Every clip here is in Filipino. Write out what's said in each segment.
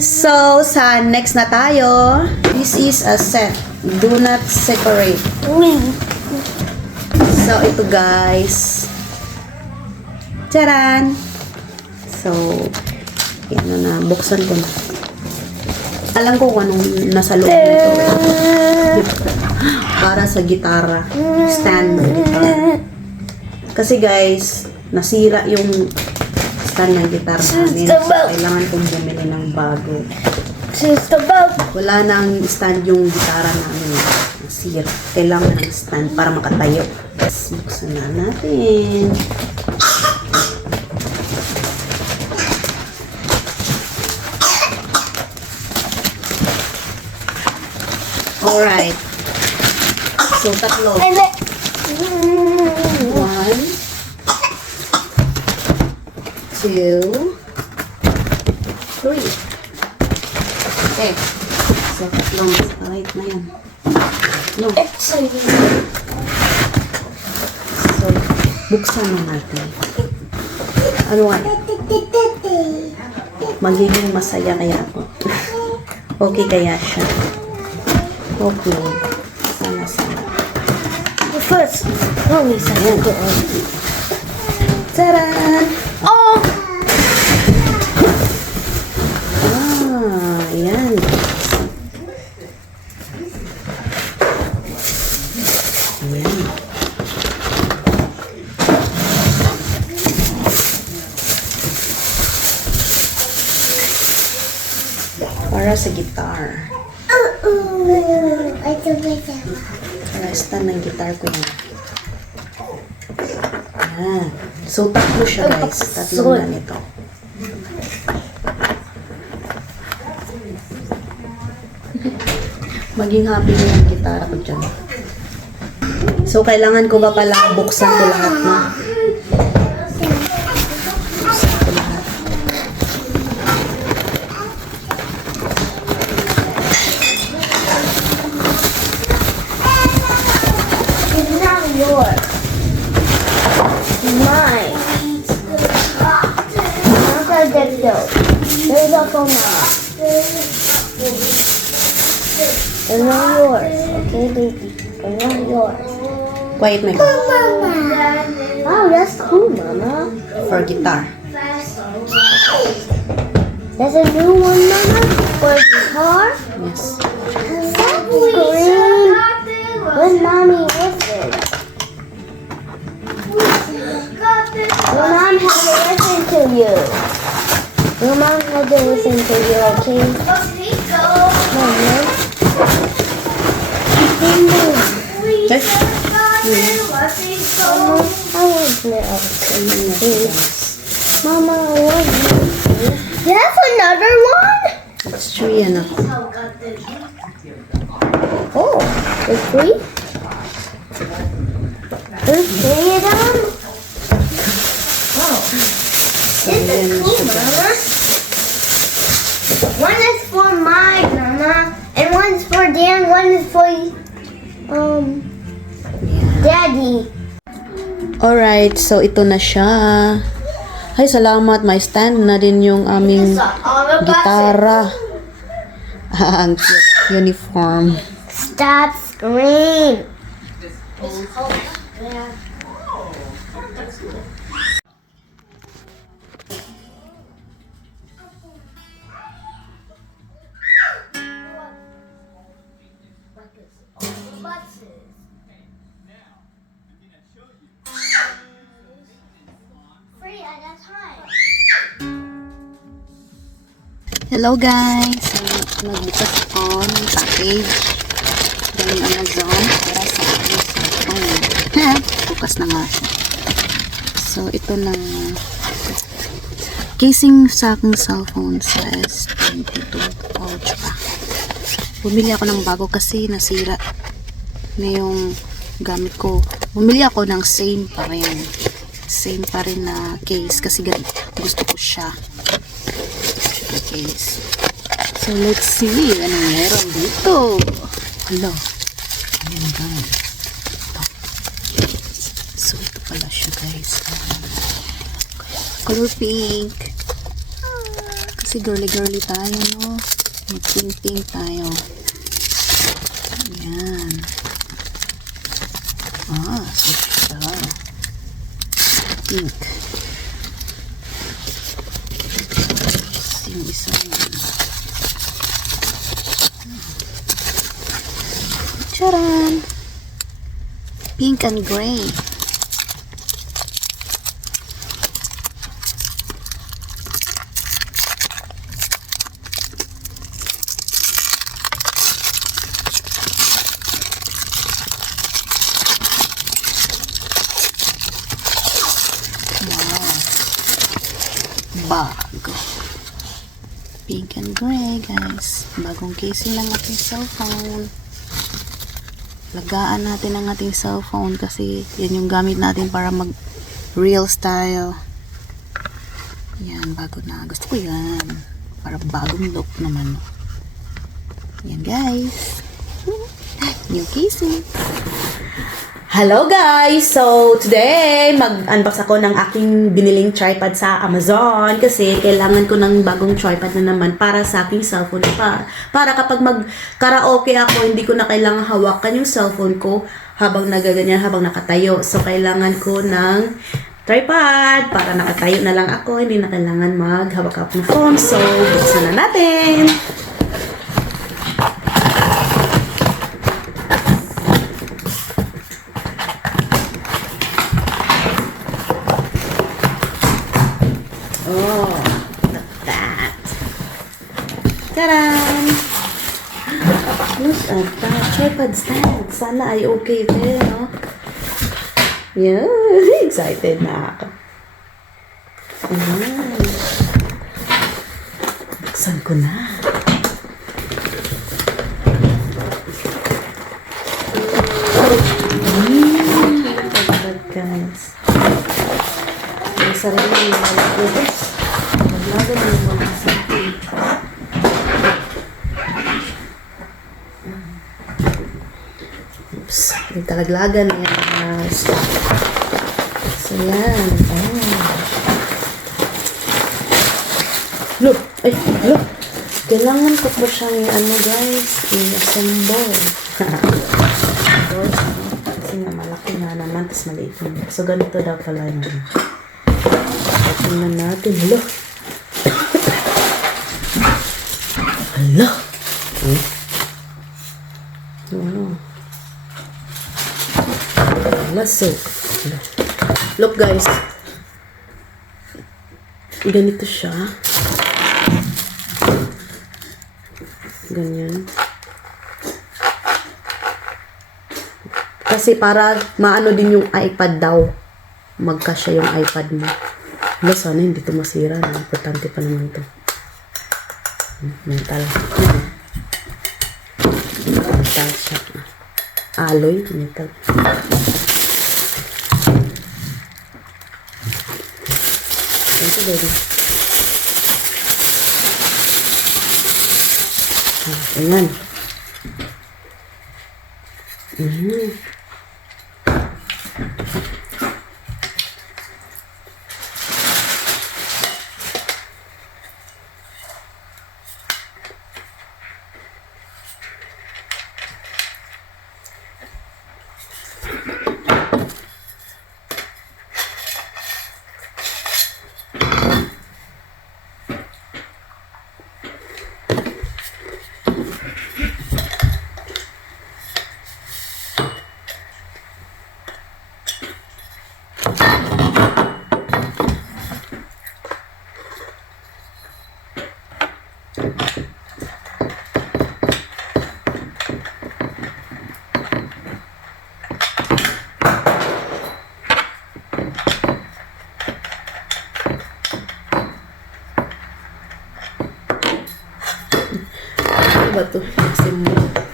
So, sa next na tayo. This is a set. Do not separate. So, ito guys. Charan! So, yan na. Buksan ko na. Alam ko kung anong nasa loob nito. Para sa gitara. Stand ng gitara. Kasi guys, nasira yung stand ng gitara namin. So, kailangan kong bumili ng bago. Wala nang stand yung gitara namin. Nasira. Kailangan ng stand para makatayo. Yes, buksan na natin. Alright. So, tatlo. 1, 2, 3. Okay. So, tatlong right na yan. No. So, buksan na natin. Ano nga? Magiging masaya kaya ako. Okay kaya siya. Okay. Sana. First, let me say it. Taran! Oh! Ayan. Ayan. Para sa guitar. Para stand ng guitar ko yan. Ayan. So, tatlo siya guys. Tatlong ganito. Maging happy na yung gitara ko dyan. So, kailangan ko ba pala buksan ko lahat, no? Buksan ko lahat. It's not yours. It's mine. I'm gonna get those. There's a for mama. They're not yours, okay, baby? They're not yours. Quiet, my Oh, that's cool, Mama. for guitar. There's a new one, Mama, for guitar. Yes. That's green. When Mommy listens. Your mom has to listen to you. Your mom has to listen to you, okay? Mama. Okay. I want milk. Mama, I want milk. You have another one? It's 3 and a Oh, there's 3? There's 3 of them? Oh. This is cool, Mama. One is for my Mama, and one's for Dan, one is for Daddy. Alright, so ito na siya. Ay, salamat. May stand na din yung aming gitara. Ang cute uniform. Stop screaming. Hello guys! So, nagbukas ako ng package galing Amazon para sa aking cellphone. Bukas na nga siya. So, ito na casing sa aking cellphone sa S22 Ultra. Bumili ako ng bago kasi nasira na yung gamit ko. Bumili ako ng same pa rin. Same pa rin na case kasi gusto ko siya. Case. So, let's see anong meron dito. Hello. Ayan guys. Ito. So, ito pala siya guys. Color pink. Kasi girly-girly tayo, no? Mag-pink-pink tayo. Ayan. So siya. Pink. Yung isa yun. Charan! Pink and gray. Bago. Pink and gray, guys. Bagong casing lang ating cellphone. Lagaan natin ang ating cellphone kasi yan yung gamit natin para mag real style. Yan, bago na. Gusto ko yan. Para bagong look naman. Yan, guys. New casing. Hello guys! So, today, mag-unbox ako ng aking biniling tripod sa Amazon kasi kailangan ko ng bagong tripod na naman para sa aking cellphone para kapag mag-karaoke ako, hindi ko na kailangan hawakan yung cellphone ko habang nagaganyan, habang nakatayo. So, kailangan ko ng tripod para nakatayo na lang ako, hindi na kailangan maghawak ako ng phone. So, buksan na natin! Oh, look at that. Taran! Look at that. Tripod stand. Sana ay okay din, no? Yeah, excited na ako. Ayan. Buksan ko na. Look at that, guys. May sarili yung malagos. Maglagan yung mga sabi. Oops. May talaglagan na yung mga stuff. So, yan. Look! Ay, look! Kailangan ko po siyang guys, i-assemble. Kasi nga malaki nga naman, tapos maliit naman. So, ganito daw pala yun. Tingnan natin. Hala. Hala. Wow. Hala, so. Look, guys. Ganito siya. Ganyan. Kasi para maano din yung iPad daw. Magkasya yung iPad mo. Wala, sana hindi ito masira. Importante pa naman ito. Metal. Metal siya. Alloy. Metal. Ito, baby. Ayan. Ano ba ito?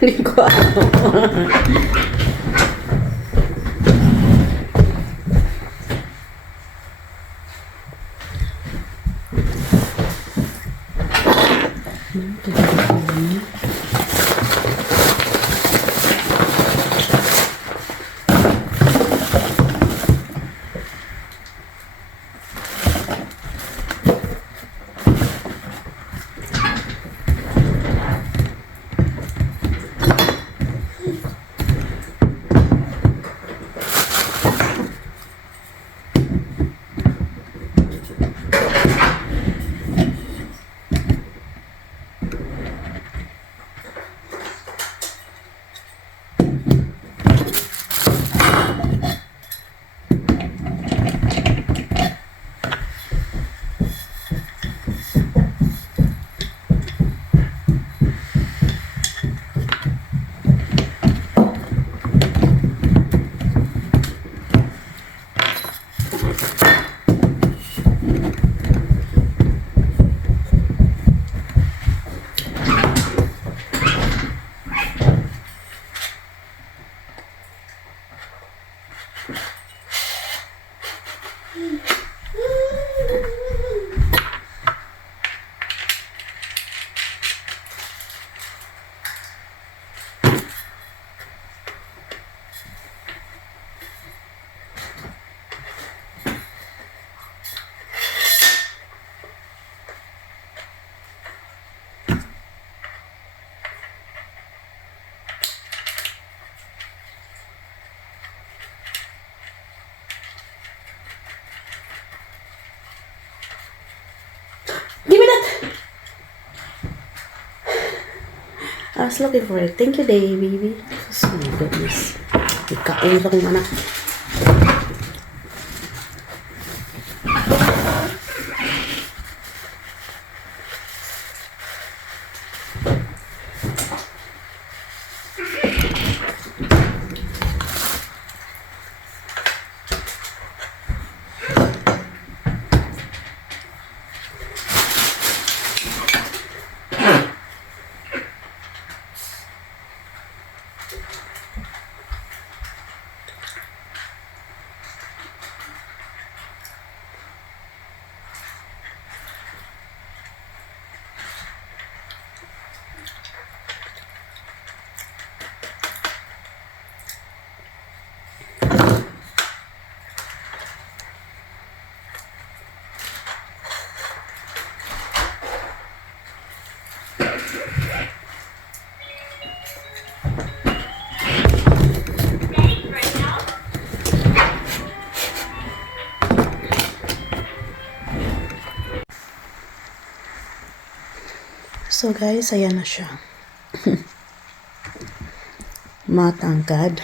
Hindi ko alam. I was looking for it. Thank you, day, baby. Oh my goodness. Ikauwi ko kong anak. So guys, ayan na siya. Matangkad.